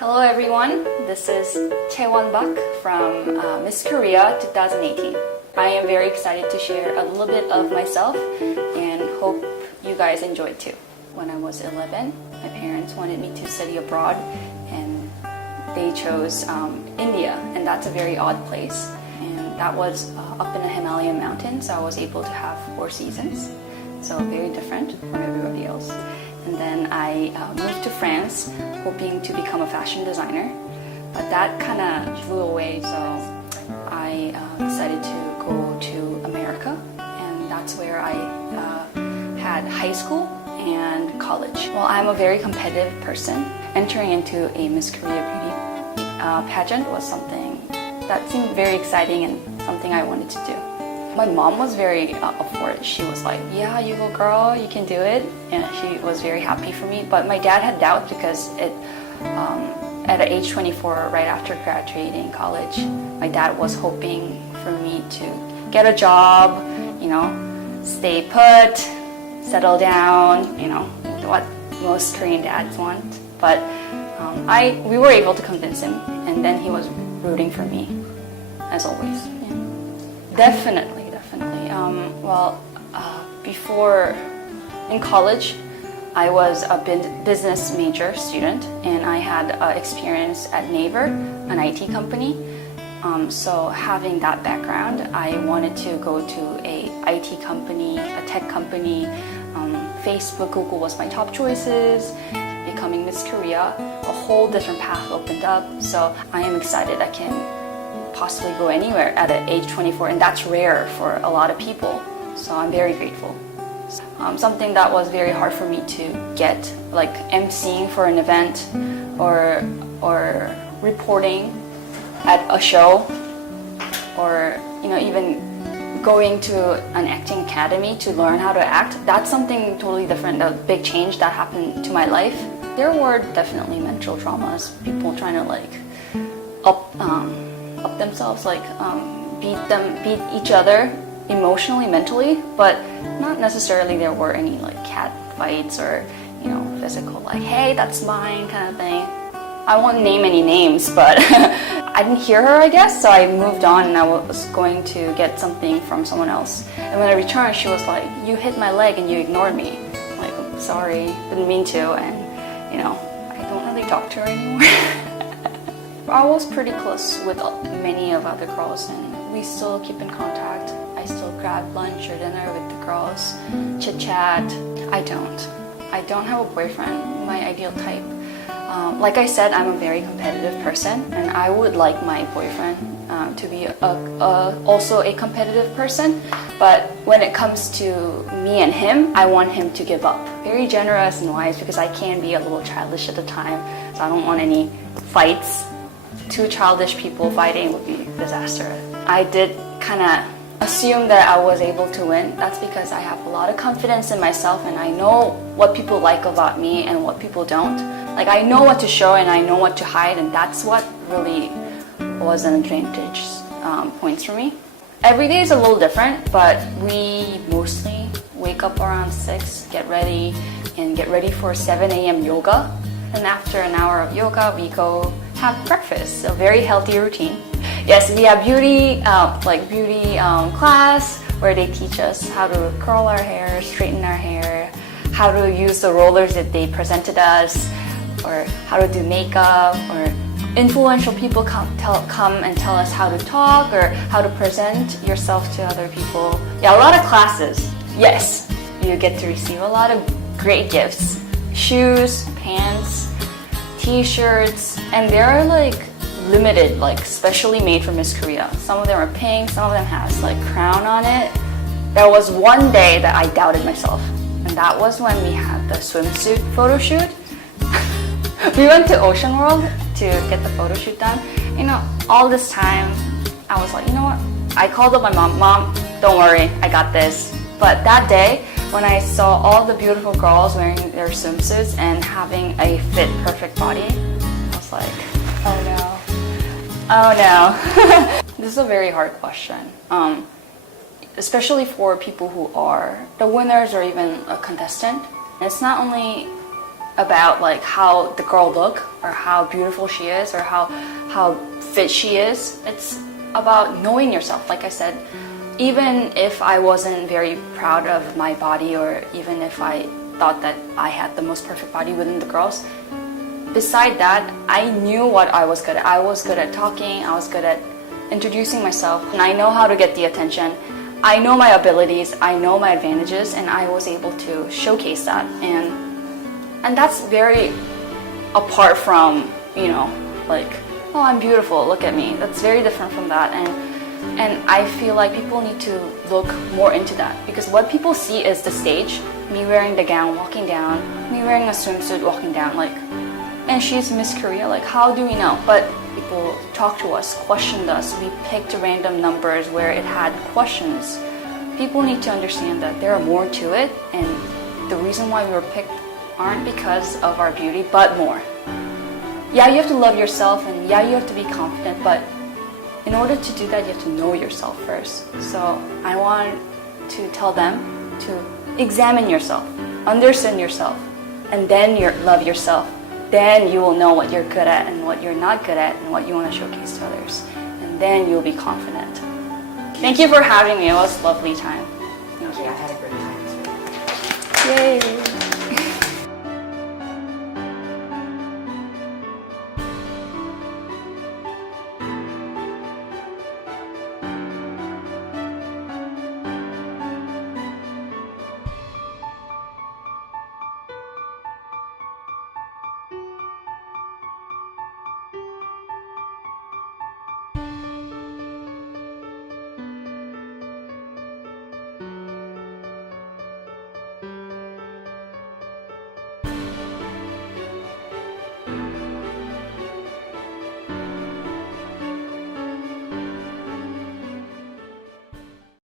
Hello everyone, this is Chaewon Bak from Miss Korea 2018. I am very excited to share a little bit of myself and hope you guys enjoy it too. When I was 11, my parents wanted me to study abroad and they chose India, and that's a very odd place. And that was up in the Himalayan mountains, so I was able to have 4 seasons, so very different from everybody else. And then I moved to France hoping to become a fashion designer, but that kind of flew away, so I decided to go to America, and that's where I had high school and college. Well, I'm a very competitive person. Entering into a Miss Korea beauty pageant was something that seemed very exciting and something I wanted to do. My mom was very up for it. She was like, yeah, you go girl, you can do it. And she was very happy for me. But my dad had doubt because at age 24, right after graduating college, my dad was hoping for me to get a job, stay put, settle down, what most Korean dads want. But we were able to convince him, and then he was rooting for me, as always. Yeah. Definitely. Before in college, I was a business major student, and I had experience at Naver, an IT company. So having that background, I wanted to go to a IT company, a tech company. Facebook, Google was my top choices. Becoming Miss Korea, a whole different path opened up. So I am excited I can possibly go anywhere at age 24, and that's rare for a lot of people. So I'm very grateful. Something that was very hard for me to get, like emceeing for an event or reporting at a show, or even going to an acting academy to learn how to act. That's something totally different, a big change that happened to my life. There were definitely mental traumas, people trying to up themselves, beat each other emotionally, mentally, but not necessarily there were any cat fights or physical hey, that's mine kind of thing. I won't name any names, but I didn't hear her, I guess, so I moved on and I was going to get something from someone else. And when I returned, she was like, you hit my leg and you ignored me. I'm like, I'm sorry, didn't mean to, and I don't really talk to her anymore. I was pretty close with many of other girls, and we still keep in contact. I still grab lunch or dinner with the girls, chit chat. I don't have a boyfriend, my ideal type. Like I said, I'm a very competitive person, and I would like my boyfriend to be also a competitive person. But when it comes to me and him, I want him to give up. Very generous and wise, because I can be a little childish at the time, so I don't want any fights. 2 childish people fighting would be a disaster. I did kind of assume that I was able to win. That's because I have a lot of confidence in myself, and I know what people like about me and what people don't. I know what to show and I know what to hide, and that's what really was an advantage points for me. Every day is a little different, but we mostly wake up around 6, get ready for 7 a.m. yoga. And after an hour of yoga, we go have breakfast, a very healthy routine. Yes, we have beauty class where they teach us how to curl our hair, straighten our hair, how to use the rollers that they presented us, or how to do makeup, or influential people come and tell us how to talk or how to present yourself to other people. Yeah, a lot of classes. Yes, you get to receive a lot of great gifts. Shoes, pants, t-shirts, and they're limited, specially made for Miss Korea. Some of them are pink, some of them has crown on it. There was one day that I doubted myself, and that was when we had the swimsuit photo shoot. We went to Ocean World to get the photo shoot done. All this time, I was like, you know what? I called up my mom, don't worry, I got this. But that day, when I saw all the beautiful girls wearing their swimsuits and having a fit, perfect body, I was like, oh no. This is a very hard question, especially for people who are the winners or even a contestant. It's not only about like how the girl look or how beautiful she is or how fit she is. It's about knowing yourself. Like I said, even if I wasn't very proud of my body or even if I thought that I had the most perfect body within the girls, beside that, I knew what I was good at. I was good at talking, I was good at introducing myself, and I know how to get the attention. I know my abilities, I know my advantages, and I was able to showcase that. And that's very apart from, you know, like, oh, I'm beautiful, look at me. That's very different from that. And I feel like people need to look more into that, because what people see is the stage, me wearing the gown, walking down, me wearing a swimsuit, walking down, like, and she's Miss Korea, like, how do we know? But people talked to us, questioned us, we picked random numbers where it had questions. People need to understand that there are more to it, and the reason why we were picked aren't because of our beauty, but more. Yeah, you have to love yourself, and yeah, you have to be confident, but in order to do that, you have to know yourself first. So I want to tell them to examine yourself, understand yourself, and then love yourself. Then you will know what you're good at and what you're not good at and what you want to showcase to others. And then you'll be confident. Thank you for having me. It was a lovely time. Thank you. I had a great time too. Yay!